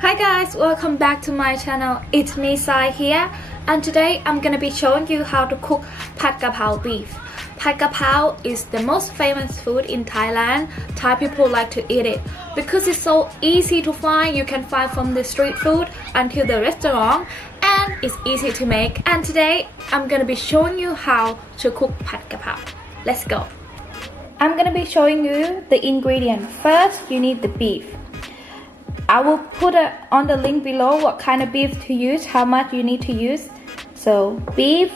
Hi guys, welcome back to my channel. It's me Sai here, and today I'm gonna be showing you how to cook phat kaphrao beef. Phat kaphrao is the most famous food in Thailand. Thai people like to eat it because it's so easy to find. You can find from the street food until the restaurant, and it's easy to make. And today I'm gonna be showing you how to cook phat kaphrao. Let's go. I'm gonna be showing you the ingredients. First, you need the beef. I will put on the link below what kind of beef to use, how much you need to use. So beef,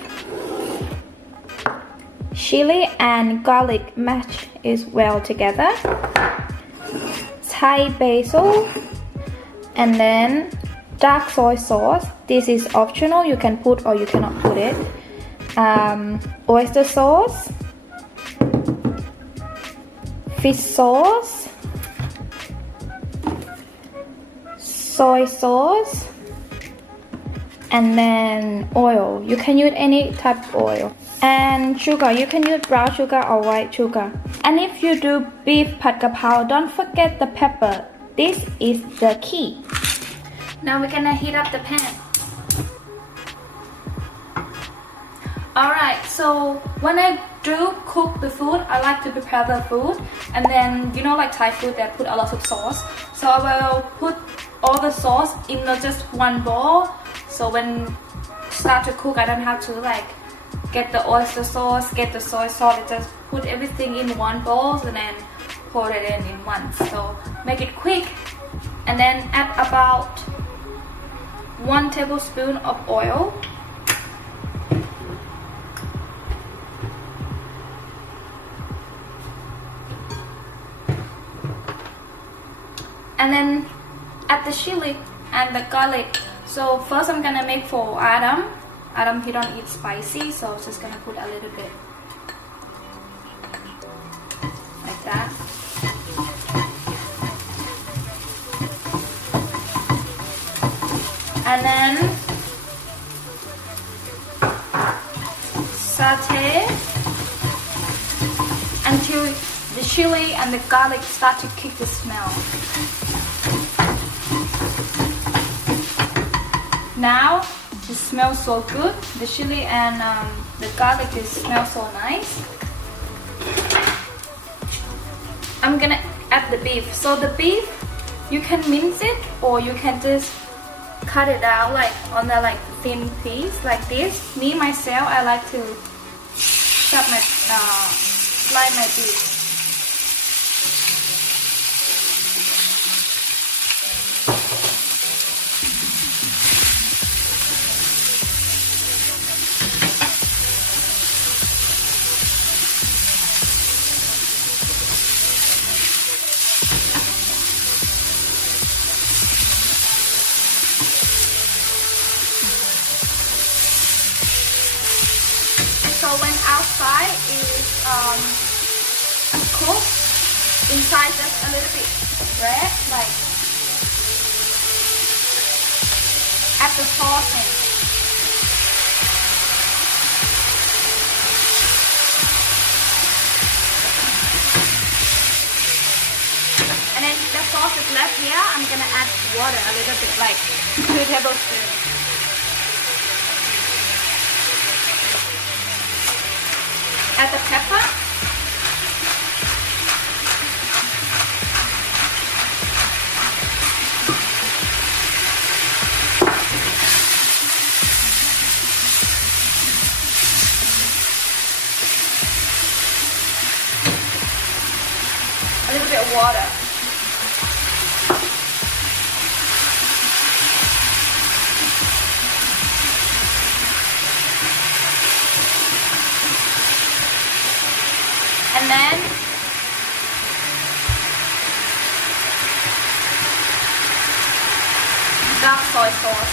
chili and garlic match is well together. Thai basil, and then dark soy sauce. This is optional, you can put or you cannot put it. Oyster sauce, fish sauce, soy sauce, and then oil. You can use any type of oil. And sugar, you can use brown sugar or white sugar. And if you do beef phat kaphrao, don't forget the pepper. This is the key. Now we're gonna heat up the pan. Alright, so when I do cook the food, I like to prepare the food, and then you know, like Thai food, they put a lot of sauce. So I will put all the sauce in just one bowl, so when start to cook I don't have to like get the oyster sauce, get the soy sauce. I just put everything in one bowl and then pour it in once. So make it quick, and then add about 1 tablespoon of oil. And then add the chili and the garlic. So first I'm gonna make for Adam. Adam, he don't eat spicy, so I'm just gonna put a little bit like that. And then saute until the chili and the garlic start to kick the smell. Now it smells so good. The chili and the garlic smell so nice. I'm gonna add the beef. So the beef, you can mince it or you can just cut it out like on the thin piece like this. Me myself, I like to chop my slice my beef. So when outside is cooked, inside just a little bit red, like add the sauce in. And then the sauce is left here, I'm gonna add water a little bit, like 2 tablespoons. Add the pepper. A little bit of water. And then dark soy sauce.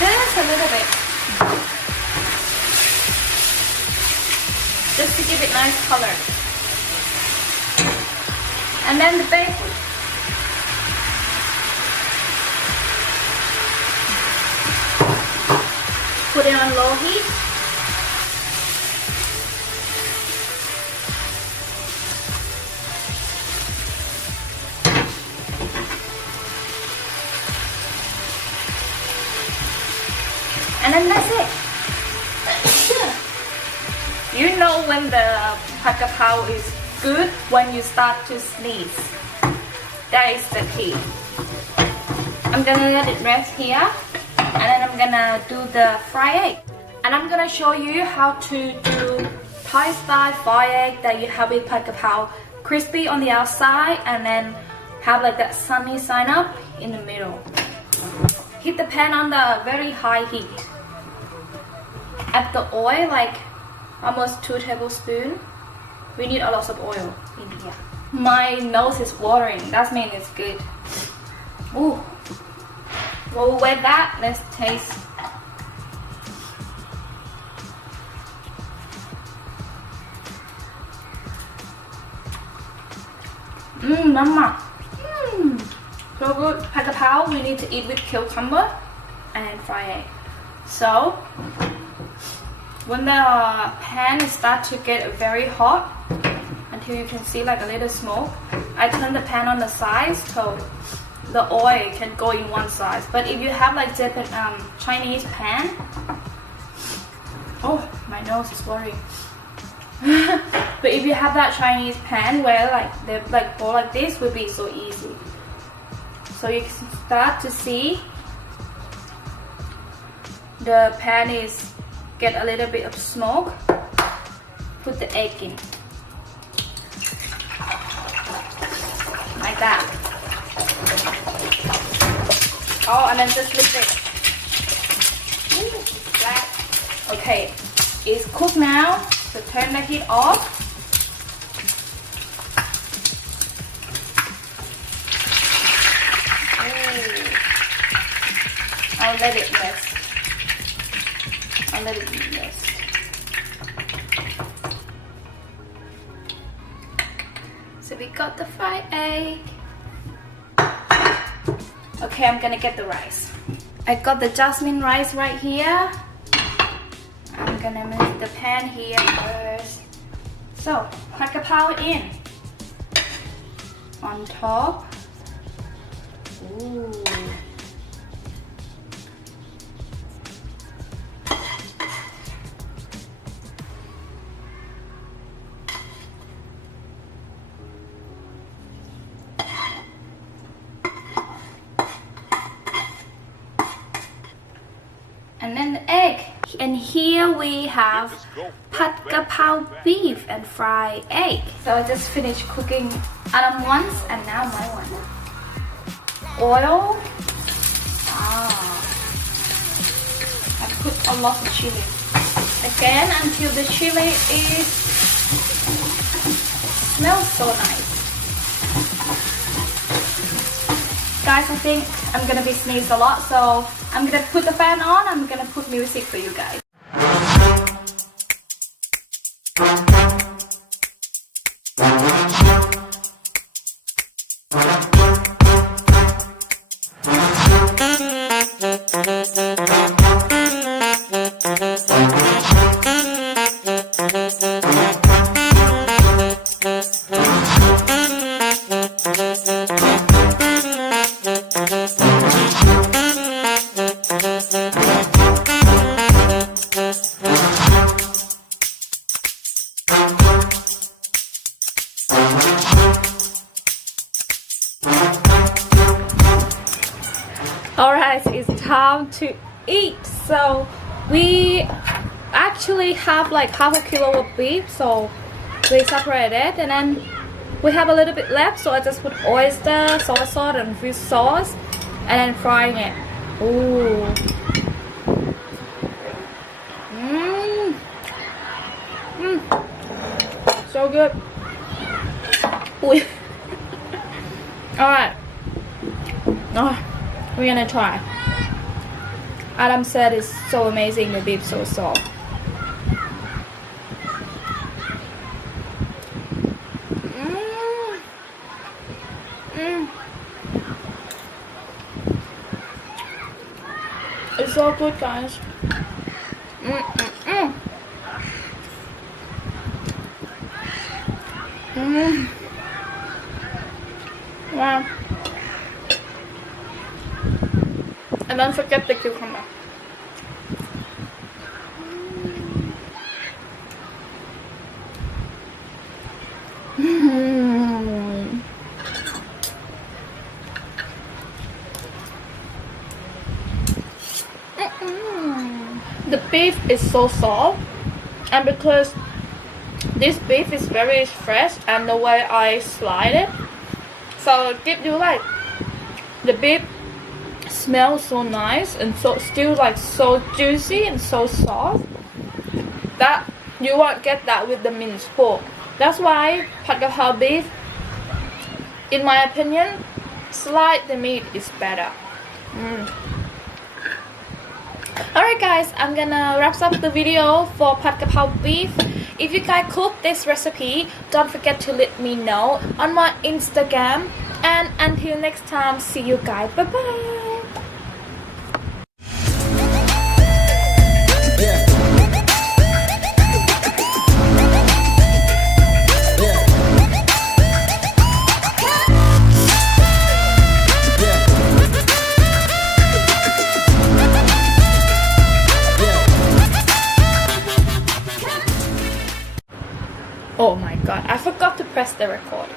Just a little bit. Just to give it nice color. And then the basil. Put it on low heat. And then that's it. You know when the pad kaphrao is good when you start to sneeze. That is the key. I'm gonna let it rest here, and then I'm gonna do the fried egg. And I'm gonna show you how to do Thai style fried egg that you have with pad kaphrao. Crispy on the outside and then have like that sunny side up in the middle. Heat the pan on the very high heat. Add the oil like almost 2 tablespoons. We need a lot of oil in here. My nose is watering. That means it's good. Ooh. Well, with that, let's taste. Mama. So good. Pad kaphrao we need to eat with cucumber and fried egg. So when the pan starts to get very hot until you can see like a little smoke, I turn the pan on the side so the oil can go in one side. But if you have like Chinese pan, oh, my nose is watering. But if you have that Chinese pan where like they like pour like this, will be so easy. So you can start to see the pan is get a little bit of smoke. Put the egg in like that. Oh, and then just flip it. Ooh, black. Okay, it's cooked now. So turn the heat off. Ooh. I'll let it rest. I'll let it rest. So we got the fried egg. Okay, I'm gonna get the rice. I got the jasmine rice right here. I'm gonna move the pan here first. So, pad kaphrao in. On top. Ooh. And then the egg. And here we have pad kaphrao beef and fried egg. So I just finished cooking Adam once and now my one. Oil. I put a lot of chili. Again until the chili is smells so nice. Guys, I think I'm gonna be sneezed a lot, so I'm gonna put the fan on. I'm gonna put music for you guys. Alright, it's time to eat. So we actually have like half a kilo of beef, so we separate it, and then we have a little bit left, so I just put oyster, soy sauce and fish sauce and then frying it. Ooh. So good. Ooh. Alright. Oh, we're gonna try. Adam said it's so amazing, the beef so soft. It's so good, guys. Wow. And don't forget the cucumber. The beef is so soft, and because this beef is very fresh and the way I slide it, so it gives you like the beef smells so nice and so still like so juicy and so soft that you won't get that with the minced pork. That's why pad kaphrao beef, in my opinion, slide the meat is better. Alright guys, I'm gonna wrap up the video for pad kaphrao beef. If you guys cook this recipe, don't forget to let me know on my Instagram. And until next time, see you guys. Bye bye. Oh my god, I forgot to press the record.